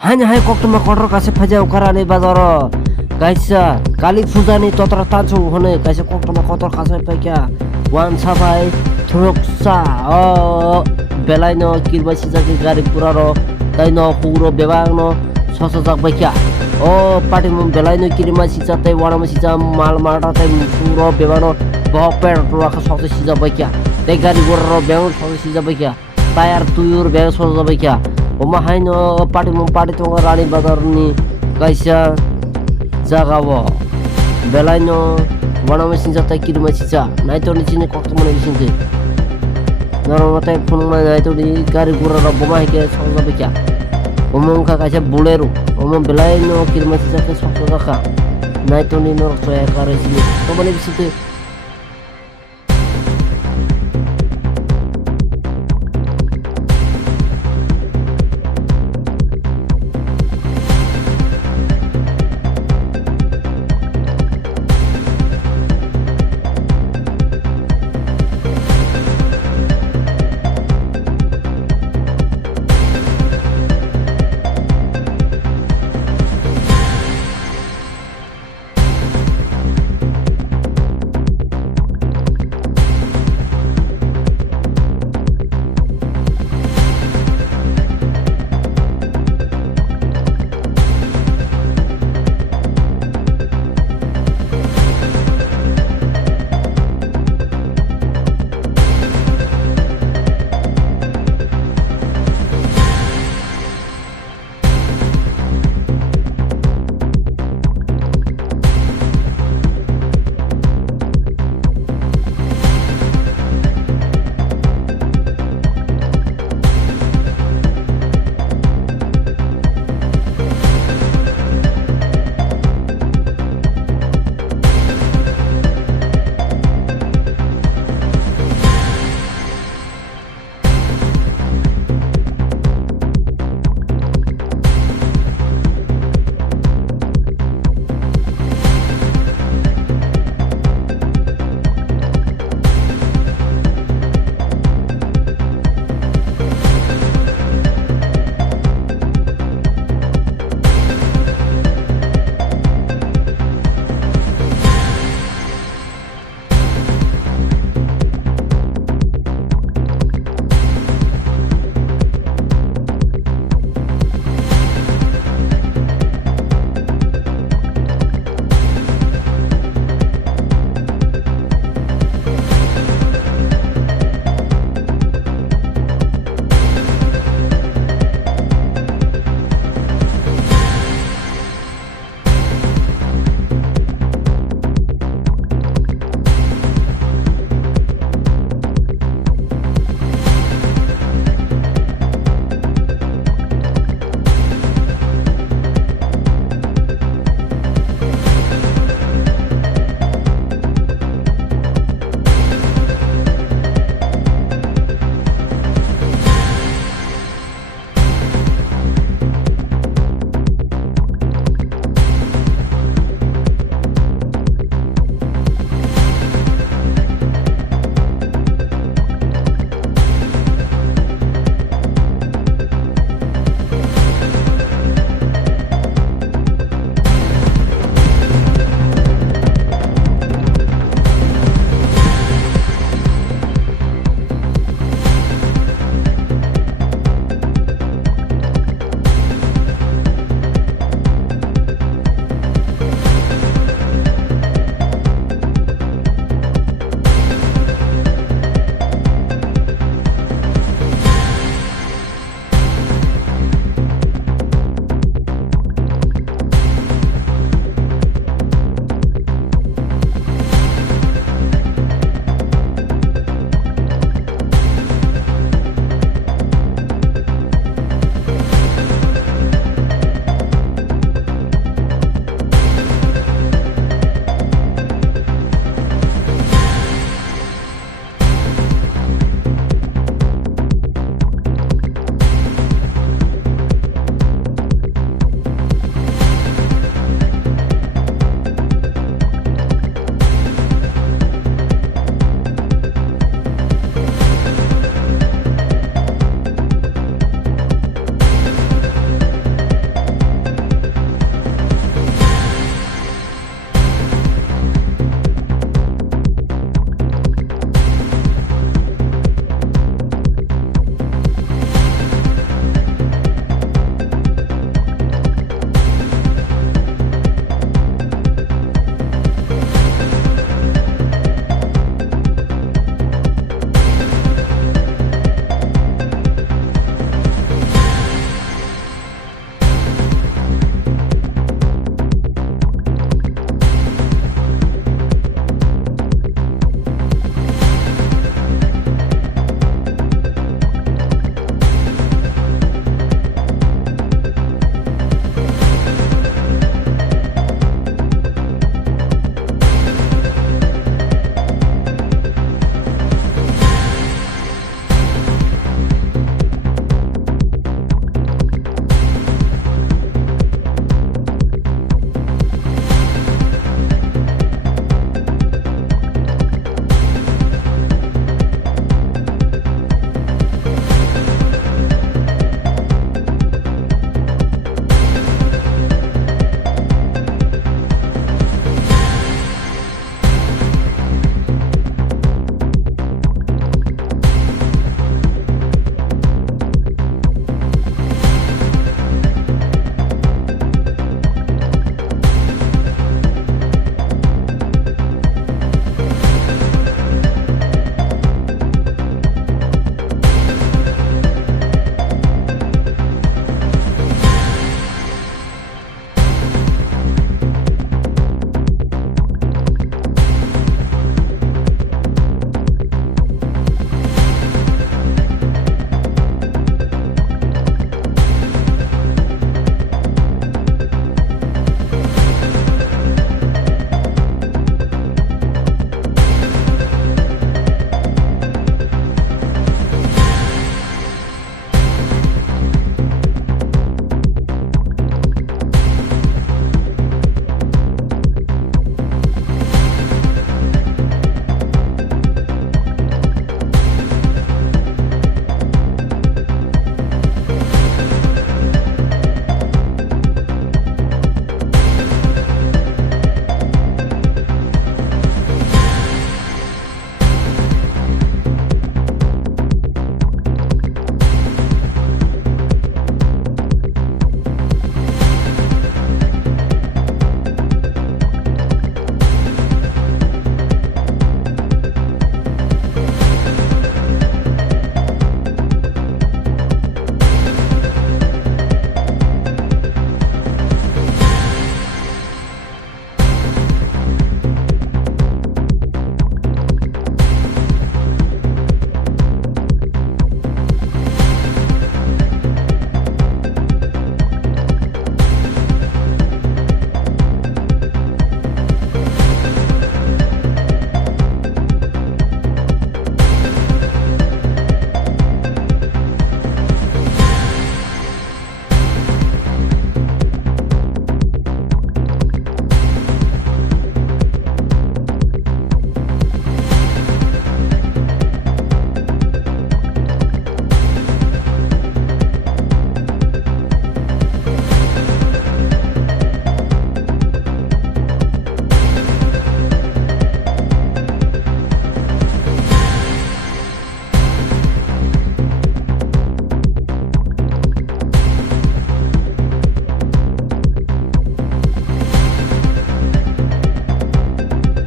hanya hai kok tuma kotor kasih pajau karane bazar kaisa kali puja ni totra tancu hone kaisa kok tuma kotor kasih pakia wan sabai truksa belai no kirba sisa ki gari puraro tai no huro bebang no soso jak pakia party mum belai no kirma sisa tai wana sisa mal mata tai puro bebang no bok per raka soso sisa pakia tai gari puraro bebang soso sisa pakia tayar tuyur bebang soso pakia hai no party tonga rani bazar ni kaisa jaga wo belai no wana mesin jata kirma sisa nai to ni chini kok tuma ni singe naro mate phone ma nai to ni gari gura ro boma ke soja bekia ka kaisa bolero belai no kirma sisa ke soja ka nai to ni no so ya kare sini to bani bisite